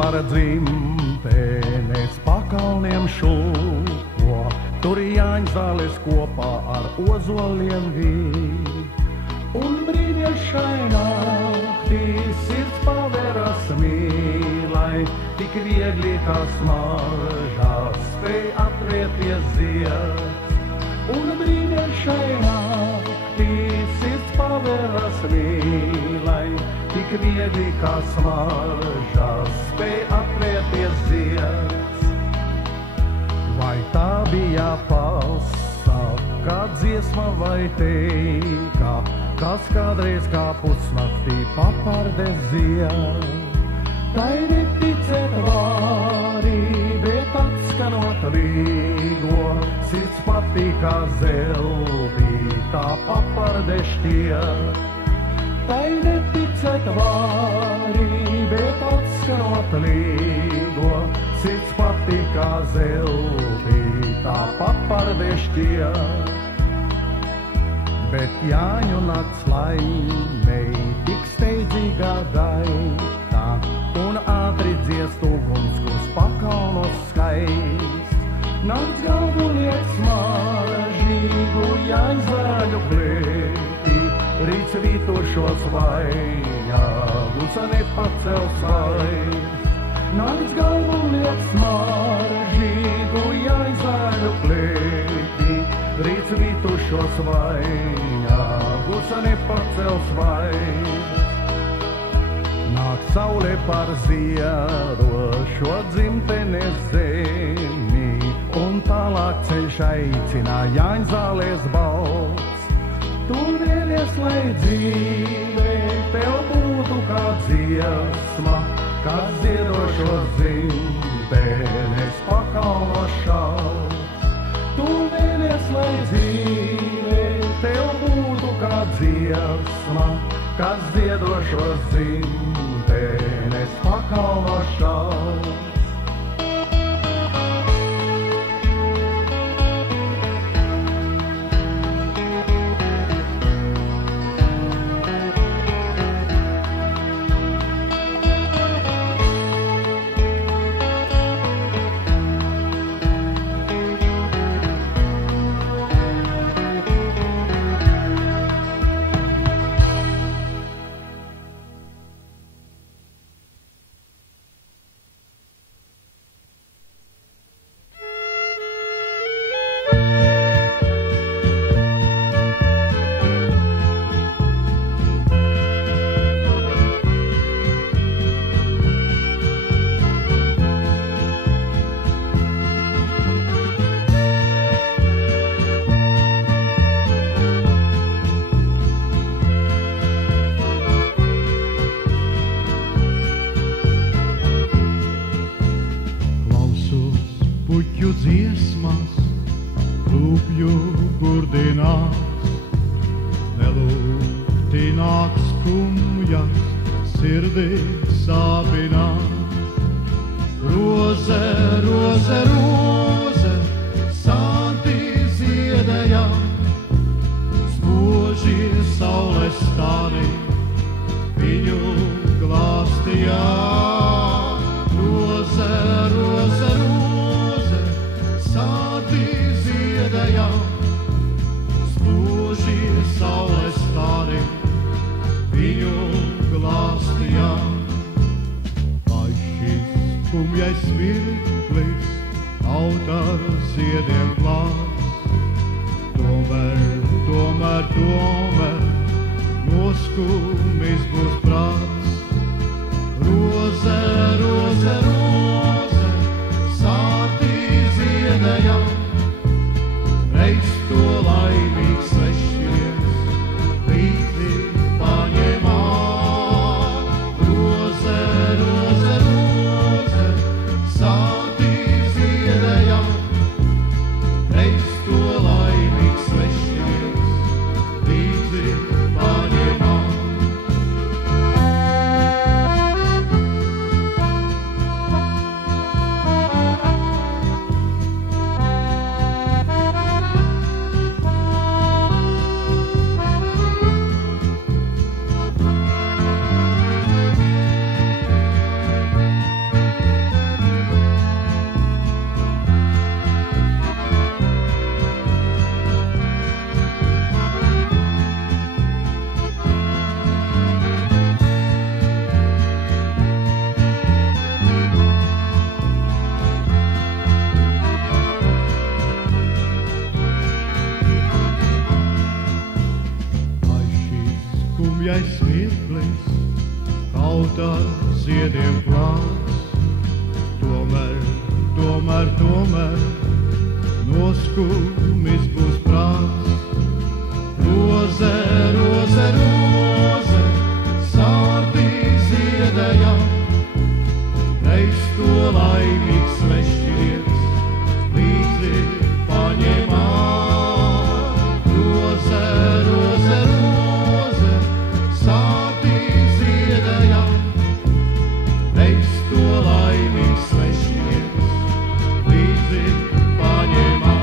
par dzimtenes pakalniem šūpo, tur Jāņzāles kopā ar ozoliem vīd. Un brīniešai naktī sirds paveras mīlai, tik viegli kā smaržās spēj atvērties zieds. Un brīniešai naktī sirds paveras mīlai, tik viegli kā smaržās spēj atvērties zieds. Vai tā bija pasaka, dziesma vai teika, kas kādreiz kā pusnaktī papardes zied? Tai neticēt vari, bet atskanot līgo, sirds patīkā zeldītā papardes šķiet. Tai neticēt vari, bet atskanot līgo, sirds patīkā zeldītā papardes šķiet. Bet Jāņu nakts laimei tik steidzīgā gaitā, un ātri dziest uguns, kurs pakalnos skaists. Nakts galvu liek smaržīgu Jāņzaļu klētī, rīts vītošos vainagus nepacels vairs. Nakts galvu liek smaržīgu Jāņzaļu klētī, rīts vītošos vainagus nepacels vairs. Nāk saule par ziedošo dzimtenes zemi, un tālāk ceļš aicina Jāņzāles balss. Tu vēlies, lai dzīve tev būtu kā dziesma, kas ziedošo dzimtenes pakalnos šals. Tu vēlies, lai dzīve tev būtu kā dziesma, kas ziedošos dzimtenes pakalnos šals. Dziesmas, rūpju gurdinās, nelūgtināk skumjas, sirdī sāpinās. Roze, roze, roze, sāntī ziedējā, spoži saules stādi viņu glāstījā. Roze, roze, roze, sātī ziedējā, spoži saules stādi viņu glāstījā. Vai šis skumjais mirklis autar ziediem klāts, tomēr noskumis būs prāts. Roze, roze, roze, sātī ziedējā, reiz to laimīgs svešies līdzi paņemā. Roze, roze, roze, sātī ziedējā, reiz to laimīgs svešies līdzi paņemā. ziediem klāts. Tomēr, noskumis būs prāts. Roze, roze, roze, sārtī ziedējā, reiz to laimīgs svešinieks līdzi paņemā. Roze, roze, roze, sārtī ziedējā, reiz to laimīgs svešinieks līdzi paņemā.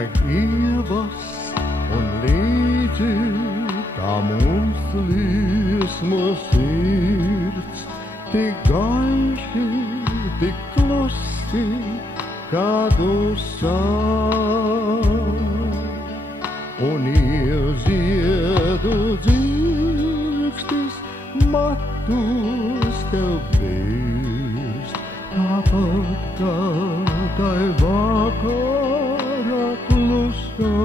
deg ievas un līdzi, kā mums liesmo sirds, tik gaiši, tik klusi, kā dusā. Un ieziedu dzirkstis, matus tev bīst, tāpat kā tai vakara klusā.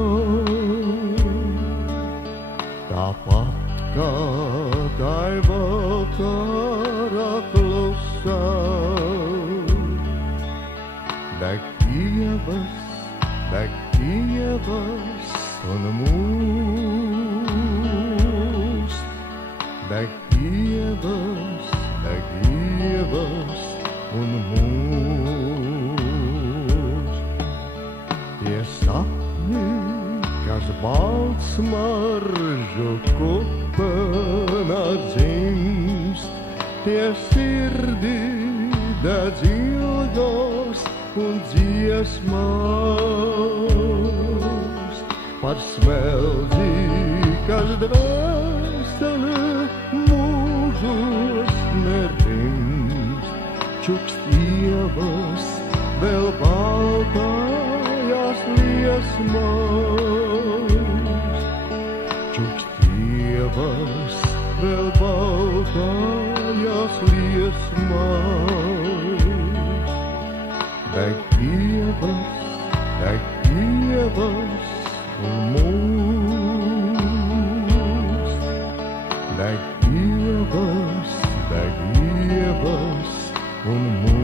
Tāpat kā tai vakara klusā. Deg ievas un mūst, deg ievas un mūst. Tie sapņi, kas balts smaržu kupenā dzimst, tie sirdī dedz ilgos un dziesmās. Par smeldzi, kas dvēseli mūžos nerimst, čukst ievas vēl baltajās liesmās. Čukst ievas vēl baltajās liesmās. Deg ievas un mūst, deg ievas un mūst.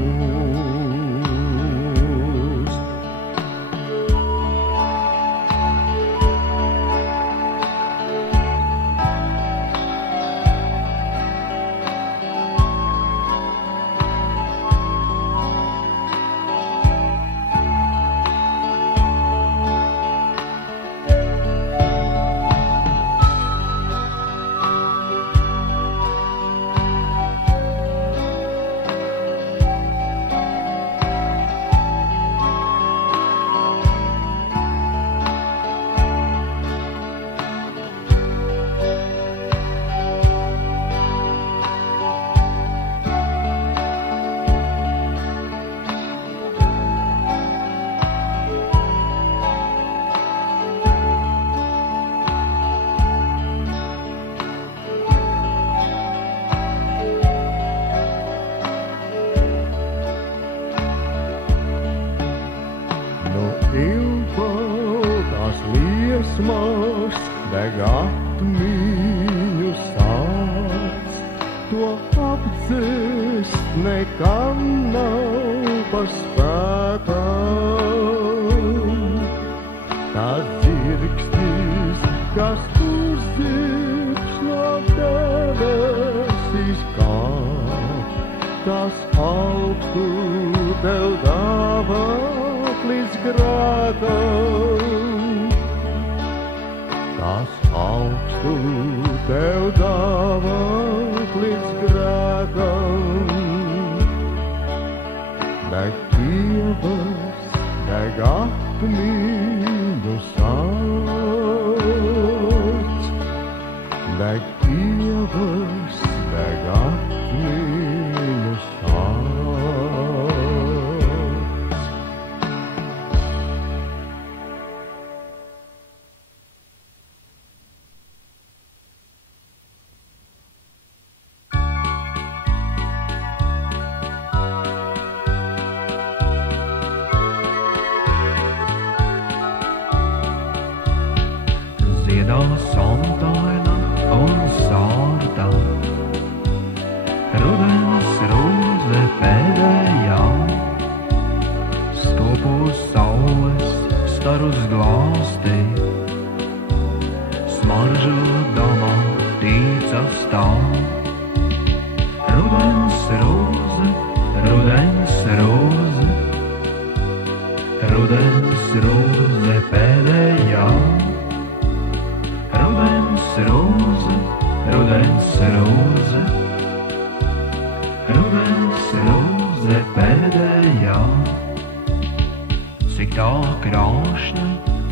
Liesmās deg atmiņu sāc, to apdzēst nekam nav pa spēkam. Tas dzirkstis, kas uzdirbs no debesīs kāp, tas augstu tev dāvāt līdz grēkam. Tas augstu tev dāvāt līdz grēkam. Deg ievas, deg atmiņu sāc, deg ievas, deg atmiņu sāc. Ziedās sontaina un sārta, rudens rūze pēdējā, stopos saules starus glāstī, smaržodama tīca stāv. Rudens rūze, rudens rūze, rudens rūze pēdējā. Rudens rūze, rudens rūze, rudens rūze pēdējā. Cik tā krāšņa,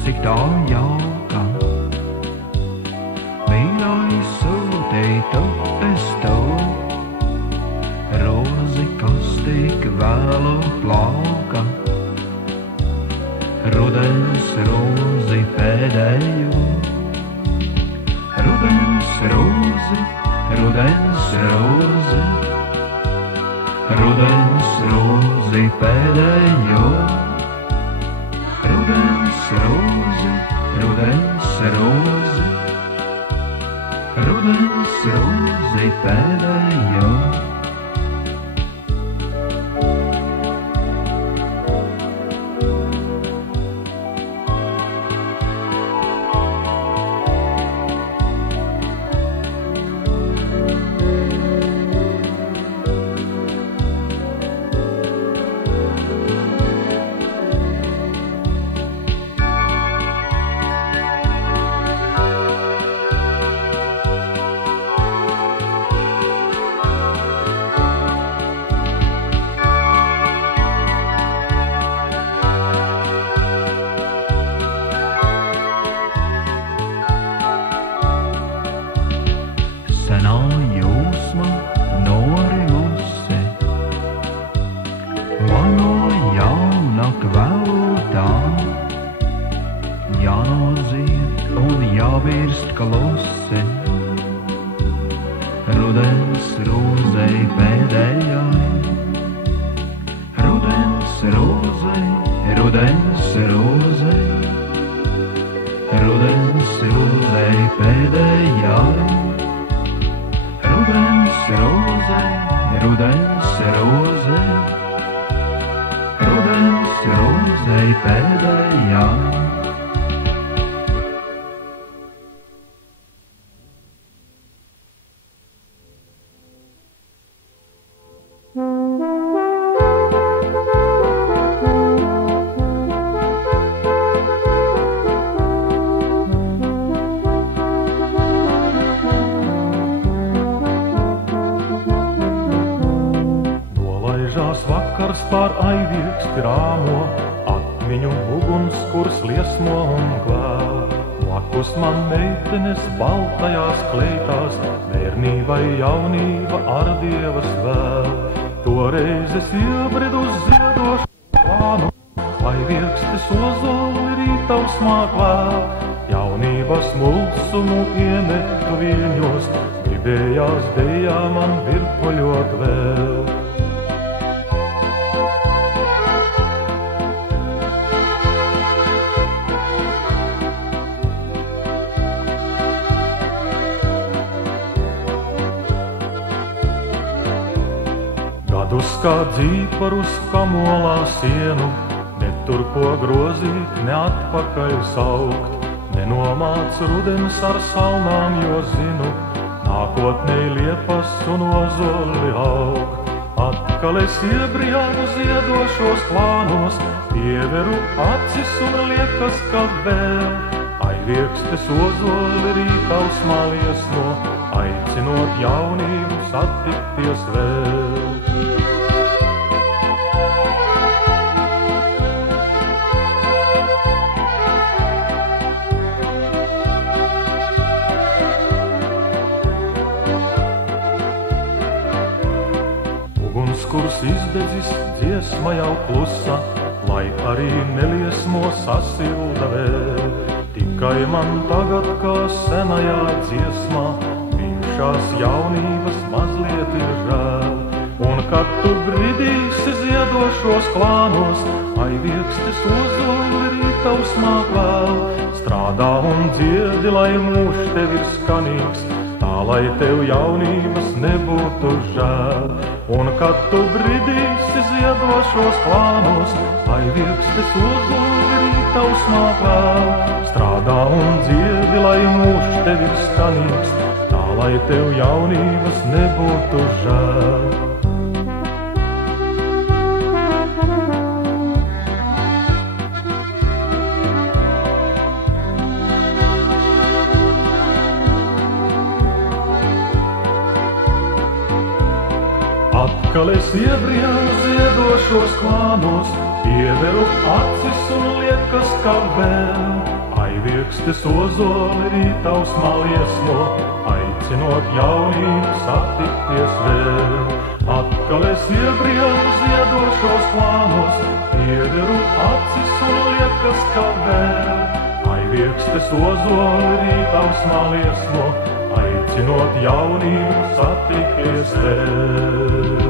cik tā jauka. Mīļais sūtītu es tev, rozi, kas tik vēlu plauka. Rudens rozi pēdējo, rudens rozi, rudens rozi, rudens rozi pēdējo, rudens rozi, rudens rozi, rudens rozi pēdējo. Senā jūsma norimusi, mano jauna kveltā, jānozied un jāvirst klusi. Rudens rozei pēdējai, rudens rozei, rudens rozei, rudens rozei pēdējai. Rudens rozei, rudens rozei, rudens rozei pēdējai. Vakars pār aivieksti rāmo, atmiņu uguns, kurs liesmo un kvēl. Blakus man meitenes baltajās kleitās, bērnībai jaunība ar dievas vēl. Toreiz es iebridu uz ziedošu plānu, aivieksti ozoli rītausmā kvēl. Jaunības mulsumu iemetu viļņos, gribējās dejā man virpuļot vēl. Gadus kā dzīparus kamolā sienu, ne tur ko grozīt, ne atpakaļ saukt. Nenomāc rudens ar salnām, jo zinu, nākotnē liepas un ozoli aug. Atkal es iebrījāmu ziedošos plānos, pieveru acis un liekas, ka vēl. Aiviekstes ozoli rītausmā liesmo, aicinot jaunību satikties vēl. Kurs izdedzis dziesma jau klusa, lai arī neliesmo sasilda vēl. Tikai man tagad, kā senajā dziesmā, bijušās jaunības mazliet ir žēl. Un kad tu bridīsi ziedošos klānos, aiviekstes ozoli rītausmā kvēl. Strādā un dziedi, lai mūžs tev ir skanīgs, tā lai tev jaunības nebūtu žēl. Un kad tu bridīsi ziedošos klānos, aiviekstes ozoli rītausmā kvēl. Strādā un dziedi, lai mūžs tev ir skanīgs, tā lai tev jaunības nebūtu žēl. Atkal es iebriezu ziedošos klānos, pieveru acis un liekas, ka vēl aiviekstes ozoli rītausmā liesmo, aicinot jaunību satikties vēl. Atkal es iebrienu ziedošos klānos, pieveru acis un liekas, ka vēl aiviekstes ozoli rītausmā liesmo, aicinot jaunību satikties vēl.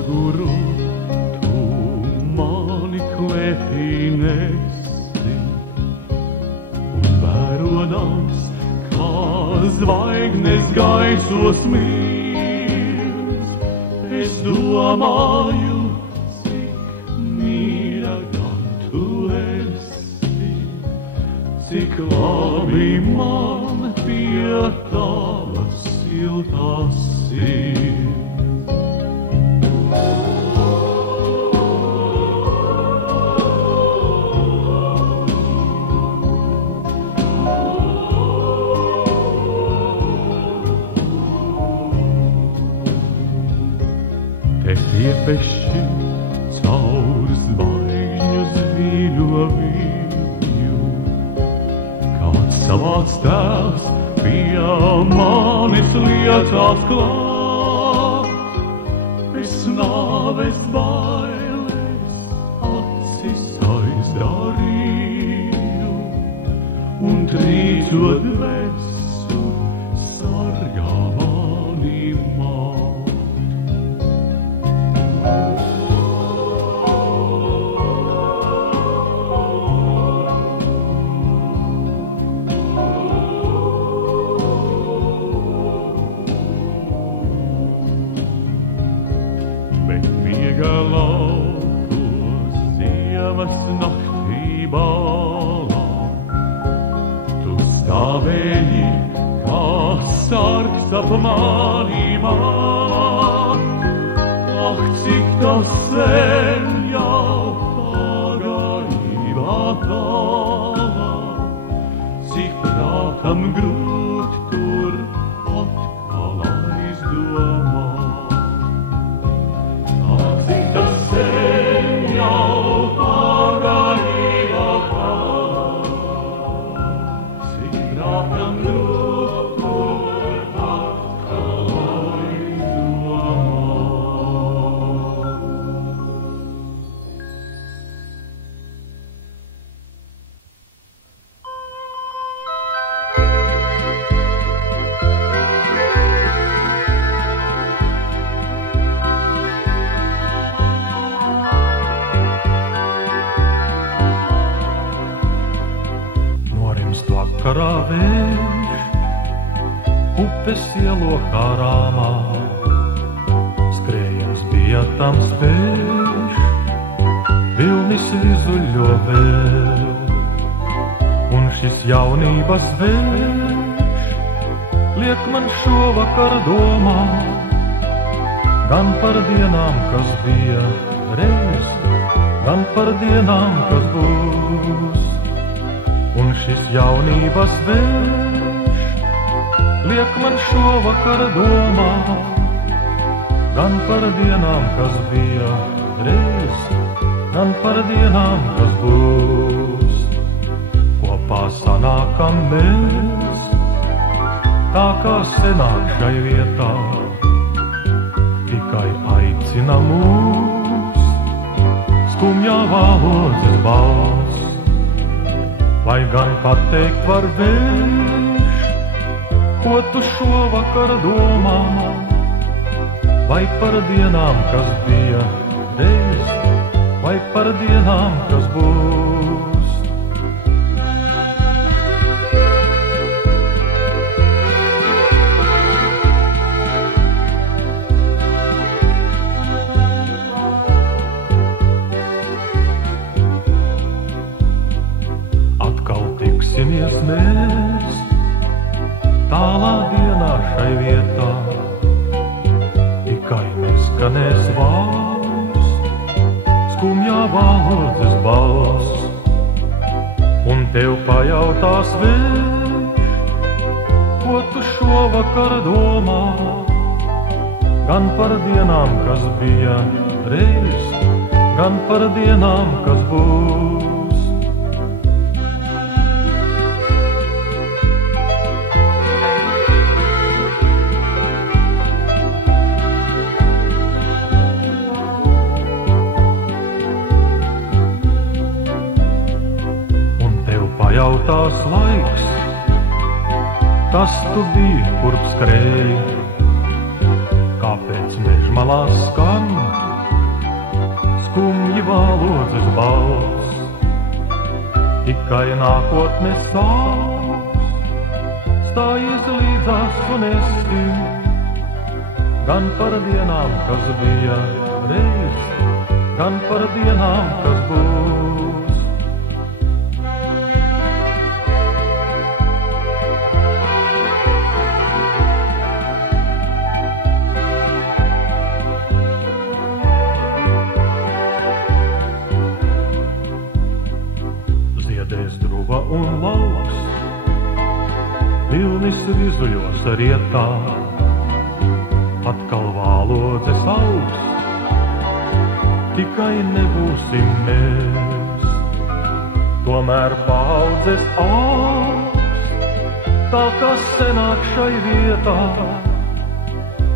noguru, tu mani klētī nesi, un vērodams, kā zvaigznes gaisos mīls, es domāju, cik mīļa gan tu esi, cik labi man pie tavas siltās sirds. Te piepeši caur zvaigžņu zviļo vīju, kāds savāds tēls pie manis liecās klāt. Bez nāves bailes acis aizdarīju, un trīcot dvēsu sargā mani māt. Bet miega laukos ziemas naktī balā, tu stāvēji kā sargs ap manīm. Ak, cik tas sen jau pagaidībā tālā, cik prātam grūt tur atkal aizdomāt. Ak, cik tas sen jau pagaidībā tālā, cik prātam grūt tur atkal aizdomāt. Norimst vakarā vējš, upes ielokā rāmā, skrējiens bija tam spēš, vilnis vizuļo vēl, un šis jaunības vējš liek man šovakar domāt, gan par dienām, kas bija reiz, gan par dienām, kas būs. Un šis jaunības vējš liek man šovakar domāt, gan par dienām, kas bija reiz, gan par dienām, kas būs. Kopā sanākam mēs, tā kā senāk šai vietā, tikai aicina mūs skumjā valodzes balss. Vai gan pateikt var vējš, ko tu šovakar domā, vai par dienām, kas bija reiz, vai par dienām, kas būs. Tiksimies mēs tālā dienā šai vietā, tikai neskanēs vārds, skumjā valodzes balss, un tev pajautās vējš, ko tu šovakar domā, gan par dienām, kas bija reiz, gan par dienām, kas būs. Pajautās laiks, kas tu biji, kurp skrēji, kāpēc mežmalā skan Viņi vālodzes balss, tikai nākotnes sauss. Stājies līdzās un esi, gan par dienām, kas bija reiz, gan par dienām, kas būs. Ziedēs druva un lauks, pilnis vizuļos rietā, atkal vālodzes augs, tikai nebūsim mēs. Tomēr paudzes augs, tā kas senāk šai vietā,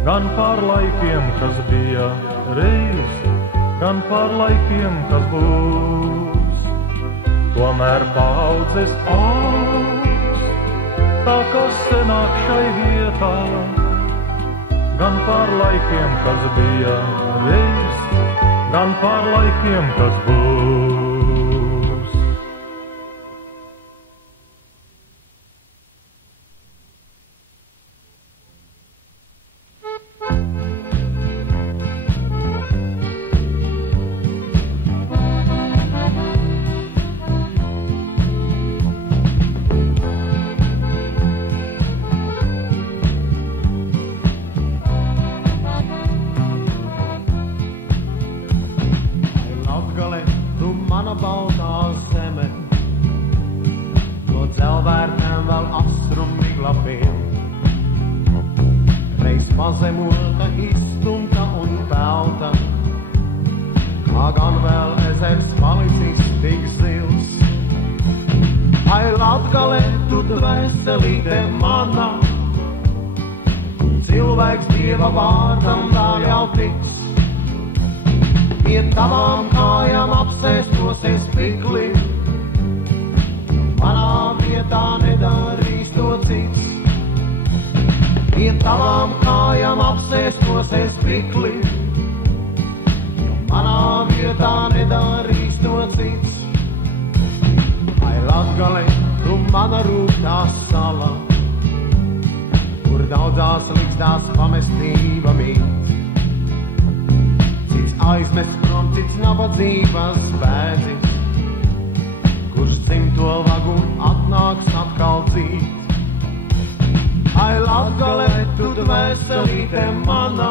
gan pār laikiem, kas bija reiz, gan pār laikiem, kas būs. Tomēr paudzes augs, tā kas senāk šai vietā, gan pār laikiem, kas bija reiz, gan pār laikiem, kas būs. Mazemota, izstumta un pelta, kā gan vēl ezers palicis tik zils. Ai, Latgale, tu dvēselīte mana, cilvēks Dieva vārdam tā jau tic. Pie tavām kājām apsēstosies pikli, manā vietā nedarīs to cits. Pie tavām kājām apsēstosies pikli, manā vietā nedarīs to cits. Ai, Latgale, tu mana rūgtā sala, kur daudzās likstās pamestība mīt. Cits aizmest prom, cits nabadzības bēzis, kurš dzimto vagu atnāks atkal dzīt. Ai, Latgale, tu dvēselīte mana,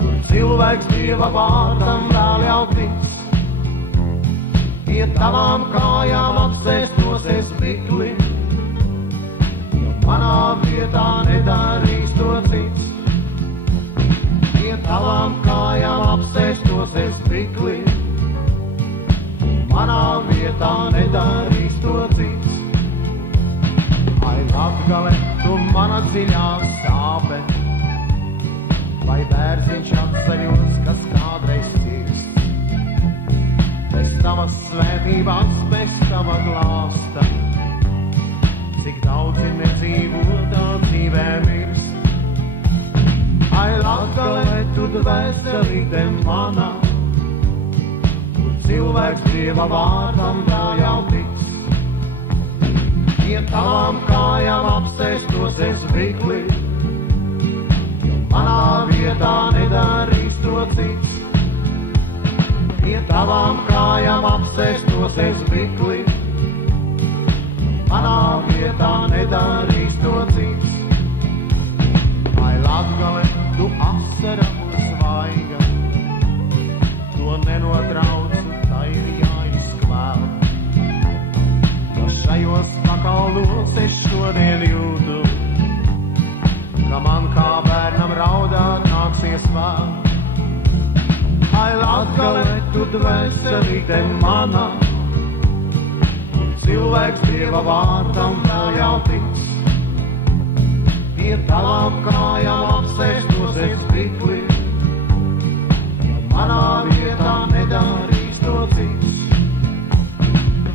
kur cilvēks Dieva vārdam vēl jau tic. Pie tavām kājām apsēstosies pikli, jo manā vietā nedarīs to cits. Pie tavām kājām apsēstosies pikli, manā vietā nedarīs to cits. Ai, Latgale, tu mana dziļā sāpe, vai bērziņš atceļos, kas kādreiz sirst. Bez tavas svētībās, bez tava glāsta, cik daudzi nedzīvotā dzīvē mirst. Ai, Latgale, tu dvēselīte mana, kur cilvēks Dieva vārdam vēl jau tic. Pie tavām kājām apsēstosies pikli, jo manā vietā nedarīs to cits. Pie tavām kājām apsēstosies pikli, manā vietā nedarīs to cits. Ai, Latgale, tu asara un svaiga, to nenotrauc, tā ir jāizkvēl. Šajos pakalnos es šodien jūtu, ka man kā bērnam raudāt nāksies vēl. Ai, Latgale, tu dvēselīte mana, cilvēks Dieva vārdam vēl jau tic. Pie tavām kājām apsēstosies pikli, jo manā vietā nedarīs to cits.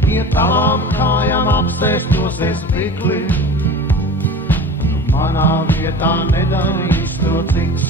Pie tavām kājām apsēstosies pikli, manā vietā nedarīs to cits.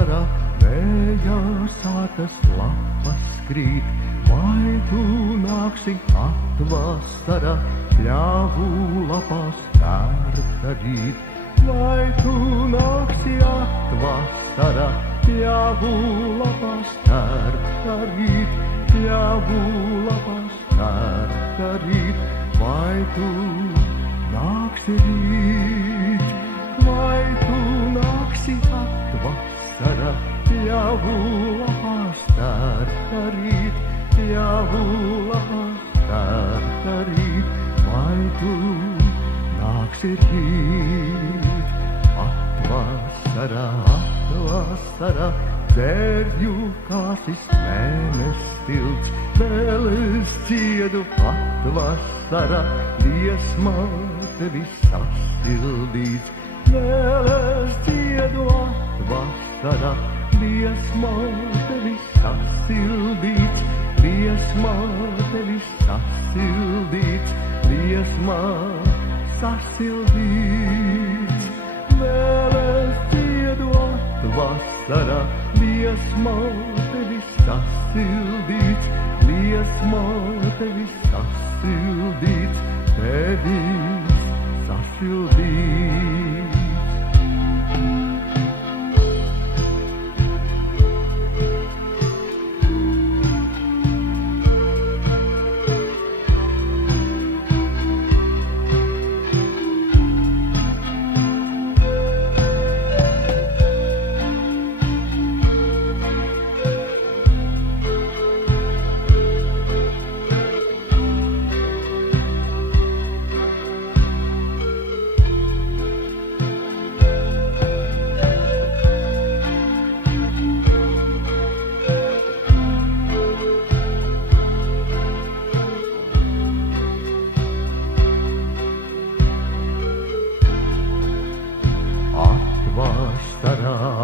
vasara, vēja sātas lapas krīt, vai tu nāksi atvasara, pļāvu lapās tērta rīt. Vai tu nāksi atvasara, pļāvu lapās tērta rīt, pļāvu lapās tērta rīt. Vai tu nāksi rīt, vai tu nāksi atvasara, pļāvu lapās tērta rīt, pļāvu lapās tērta rīt. Vai tu nāksi rīt, atvasara, atvasara, dzērju kāsis mēnes tilts, vēl es dziedu atvasara, liesmā tevi sasildīts. Vēl es dziedu atvasara, liesmā tevi sasildīts, liesmā tevi sasildīts, liesmā sasildīts. Vēl es dziedu atvasara, liesmā tevi sasildīts, liesmā tevi sasildīts, tevi sasildīts.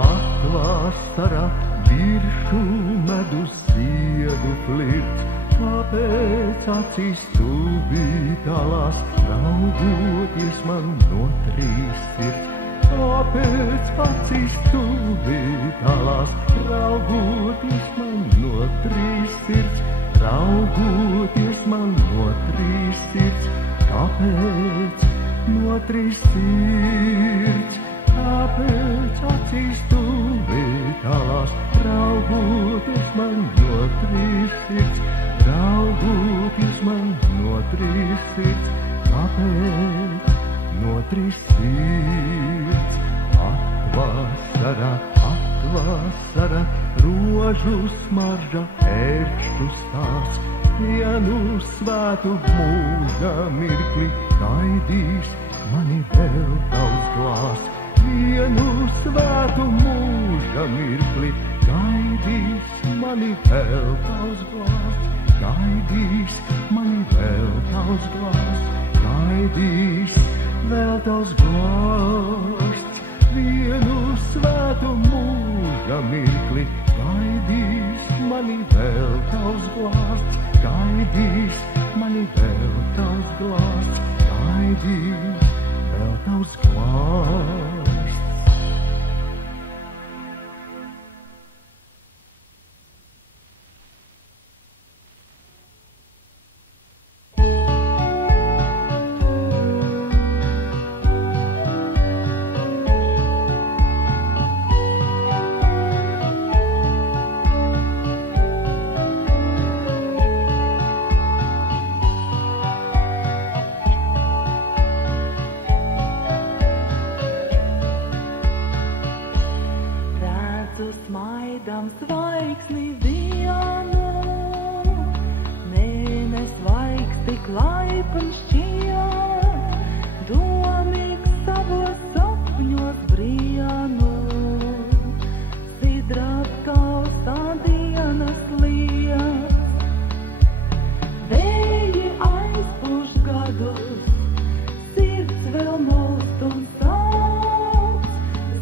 Atvasara, viršu medus ziedu flirts, kāpēc acīs tu vitālās, raugoties man no trīs sirds. Kāpēc acīs tu vitālās, raugoties man no trīs sirds, raugoties man no trīs sirds. Kāpēc no trīs sirds? Kāpēc acīs tu vitālās, raugoties man no trīs sirds, raugoties man no trīs sirds. Kāpēc no trīs sirds? Atvasara, atvasara, rožu smarža, ērkšķu stāsts, vienu svētu mūža mirkli gaidīs mani vēl tavs glāzs. Vienu svētu mūža mirkli gaidīs mani vēl tavs glāzs, gaidīs mani vēl tavs glāzs, gaidīs vēl tavs glāzs. Vienu svētu mūža mirkli gaidīs mani vēl tavs glāzs, gaidīs mani vēl tavs glāzs, gaidīs vēl tavs glāzs. Smaidam zvaigzni vienu, mēnes svaigs tik laipns šķiet, domīgs savos sapņos brienu, sidrās kausā dienas liet. Vēji aizpūš gadus, sirds vēl most un sauc,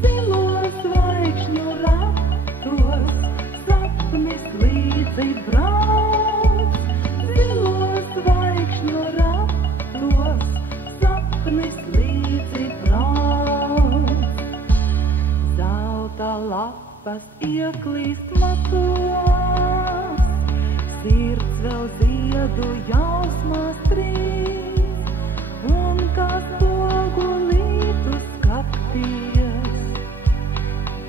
zilos zvaigžņu ratos, sapnis līdzi brauc. Zilos zvaigžņu ratos, sapnis līdzi brauc. Zelta lapa kas ieklīst macos, sirds vēl ziedu jausmās trīs, un kas pogulītu skapties,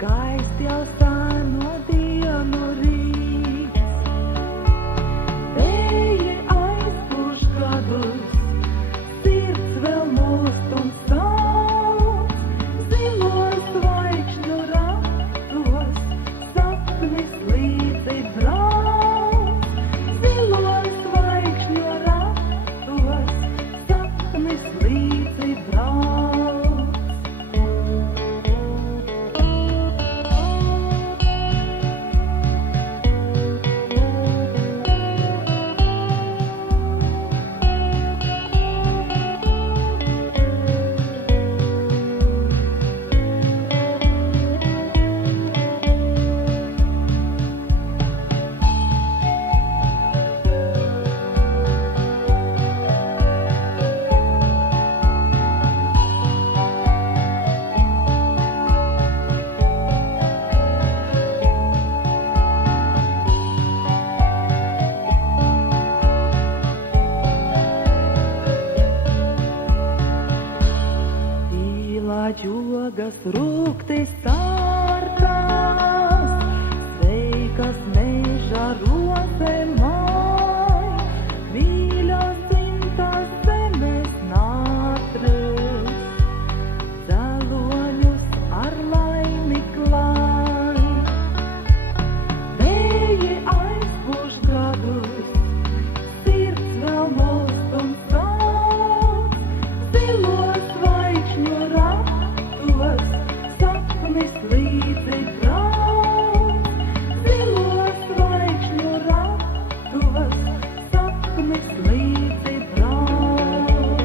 gaist jau sāno dienu rīts. Vēji aizpūš gadus, sirds vēl most un sauc, zilos zvaigžņu ratos, sapnis līdzi brauc. Zilos zvaigžņu ratos, sapnis līdzi brauc. Jogas rūktis sārtās, sveikas meža rose māj, mīļās dzimtās zemes nātres, dzeloņus ar laimi klāj. Vēji aizpūš gadus, sirds vēl most un sauc, zilos zvaigžņu ratos, sapnis līdzi brauc. Zilos zvaigžņu ratos, sapnis līdzi brauc.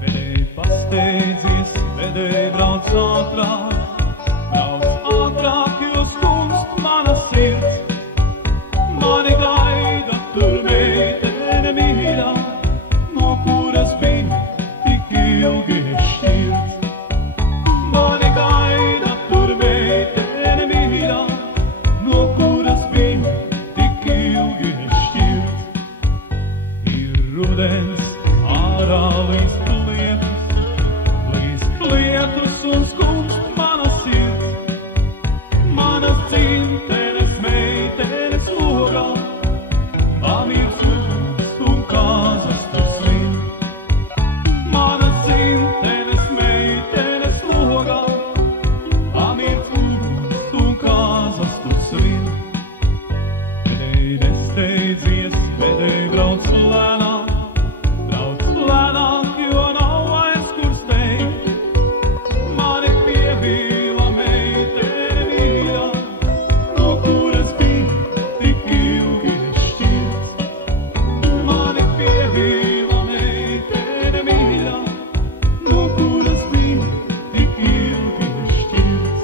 Vedēji pasteidzies, vedēji brauc ātrāk, jo skumst mana sirds. Mani gaida tur meitene mīļā, no kuras bija tik ilgi šķirts. Mani gaida tur meitene mīļā, no kuras bija tik ilgi šķirts. Ir rudens, ārā līst lietus un skumst mana sirds. Manas dzimtenes meitenes logā, pamirst uguns un kāzas tur svin. Manas dzimtenes meitenes logā, pamirst uguns un kāzas tur svin. Vedēji nesteidzies, vedēji brauc lēnāk, jo nav vairs kur steigt. Mani pievīla meitene mīļā, no kuras bija tik ilgi šķirts. Mani pievīla meitene mīļā, no kuras bija tik ilgi šķirts.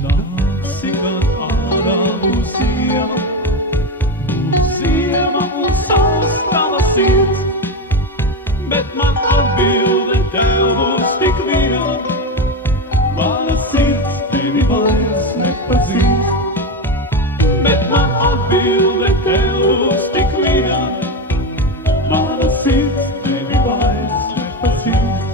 Nāksi gan ārā būs ziema un saules tava sirds, bet man atbilde tev būs tik viena, mana sirds tevi vairs nepazīst. Bet man atbilde tev būs tik viena, mana sirds tevi vairs nepazīst.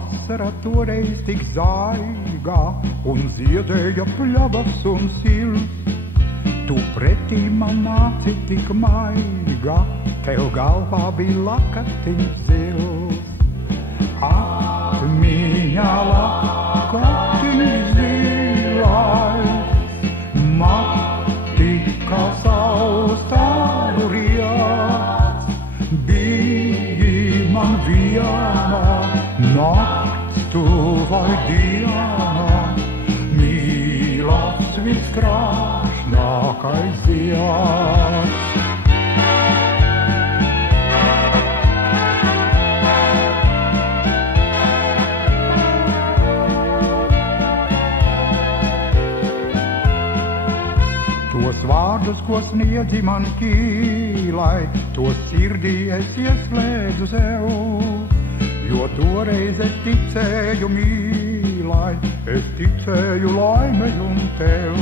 vasara toreiz tik zaigā un ziedēja pļavas un sils. Tu pretī man nāci tik maigā, tev galvā bija lakatiņš zils. Atmiņā lakatiņš zilais, mati kā saules tāru riets, biji man viena nakts tu vai diena, mīlas viskrāšnākais zieds. Tos vārdus, ko sniedzi man kīlai, tos sirdī es ieslēdzu sev, jo toreiz es ticēju mīlai, es ticēju laimei un tev.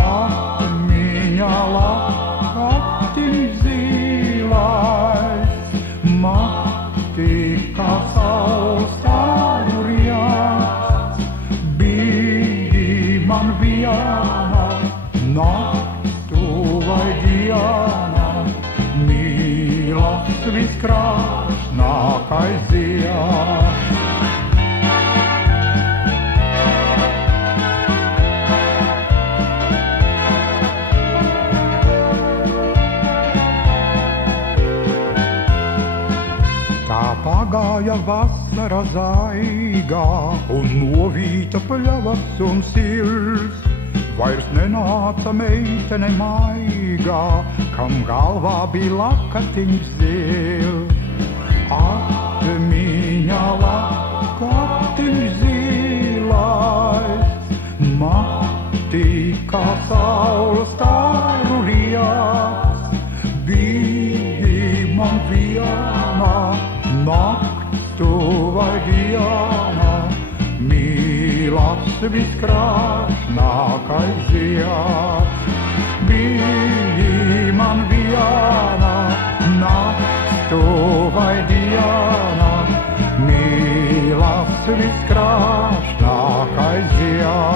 Atmiņā lakatiņš zilais, mati kā saules tāru riets, biji man viena nakts tu vai diena, mīlas viskrāšnākais zieds. Tā pagāja vasara zaigā un novīta pļavas un sils. Vairs nenāca meitene maigā, kam galvā bija lakatiņš zils. Atmiņā lakatiņš zilais, mati kā saules tāru riets, biji man viena nakts tu vai diena, mīlas viskrāšnākais zieds. Biji man viena nakts tu vai diena, mīlas viskrāšnākais zieds.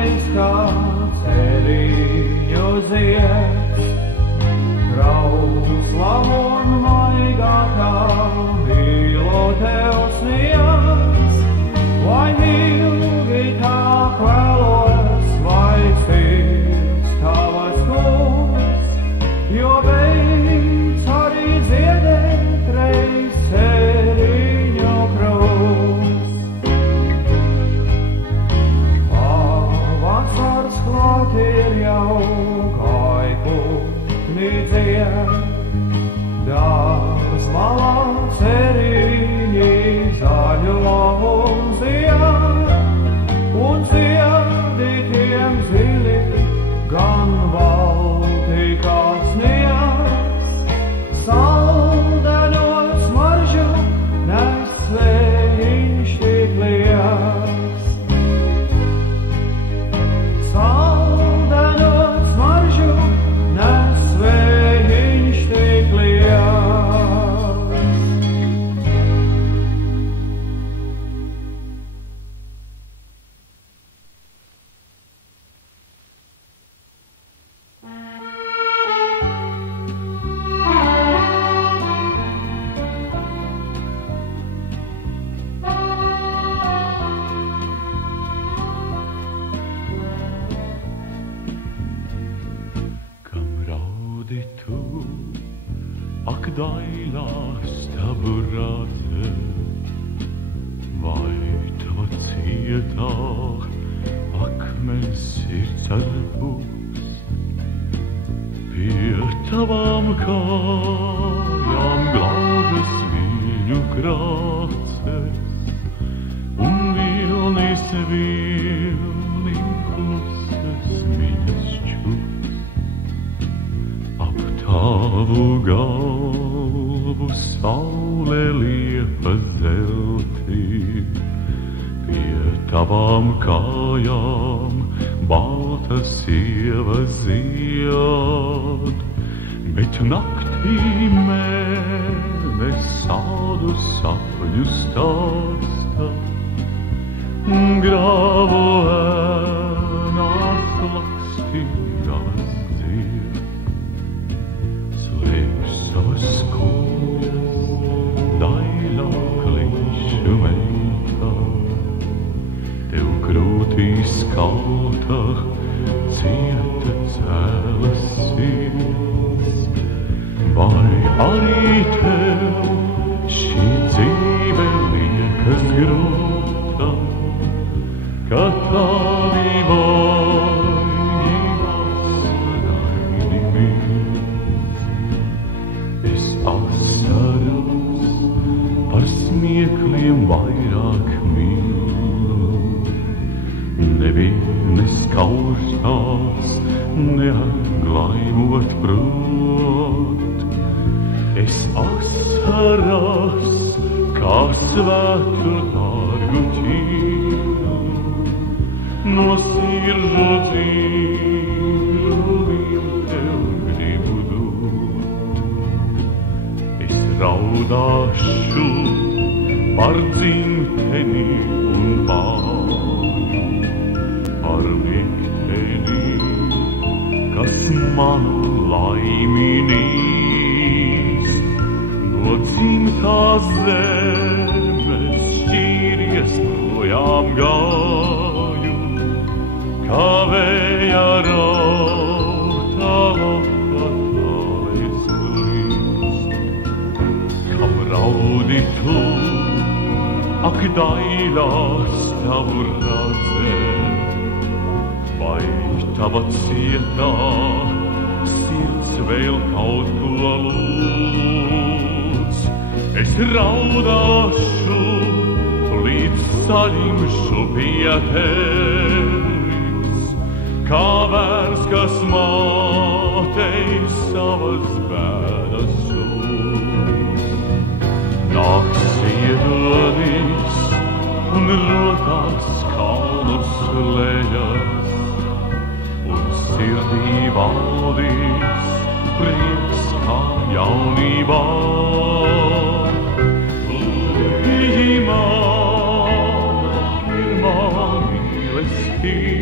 Skaistais kā ceriņu zieds, Rauslam un maigā kā mīlo tev sniegs, vai ilgi tā kvēlos, vai sirds tavas kungs, jo beidz arī dziedēt reiz ceriņu krūs. Pavasars klāt ir jau kaikūni dzied, dāmas malā ceriņi zaļo un zied, un ziedi tiem zili gan valdi kā sniegs, saldeno smaržu nes vējiņš tik liegs. Saldeno smaržu nes vējiņš tik liegs. Kam raudi tu, ak dailās tavu rādze, vai tava cietā akmens sirds arbūs, pie tavām kājām glābes viņu krāces, un vilnis klusas viņas čūs. Tavu galvu saule liepa zeltī, pie tavām kājām balta sieva zied, bet naktī mēnes sādu sapņu stāsta, grāvu ēnās lakstīgās dzied. Savas kūjas, dailā klišu meitā, tev krūtīs kalta, cieta cēlas sirds, vai arī tev šī dzīve liekas grūta, ka tavi vārgi vasaraini mirst. Asaras par smiekliem vairāk mīlu, nevienes kauštās neatglaimot prot. Es asaras kā svētu dārgu ķīlu, no siržu dzīviem tev gribu dot. Raudāšu par dzimteni un māju, par likteni, kas manu laimi nīst. No dzimtās zemes šķīries projām gāju, kā vēja rautā attālies klīst. Kam raudi tu, ak dailās tavu rādze, vai tava cietā sirds vēl kaut ko lūdz. Es raudāšu, līdz saņemšu pie tevis, kā bērns, kas mātei savas bēdas sūdz. Nāk ziedonis un rotās kalnus lejas, un sirdī valdīs prieks kā jaunībā. Lūdī mana pirmā mīlestība,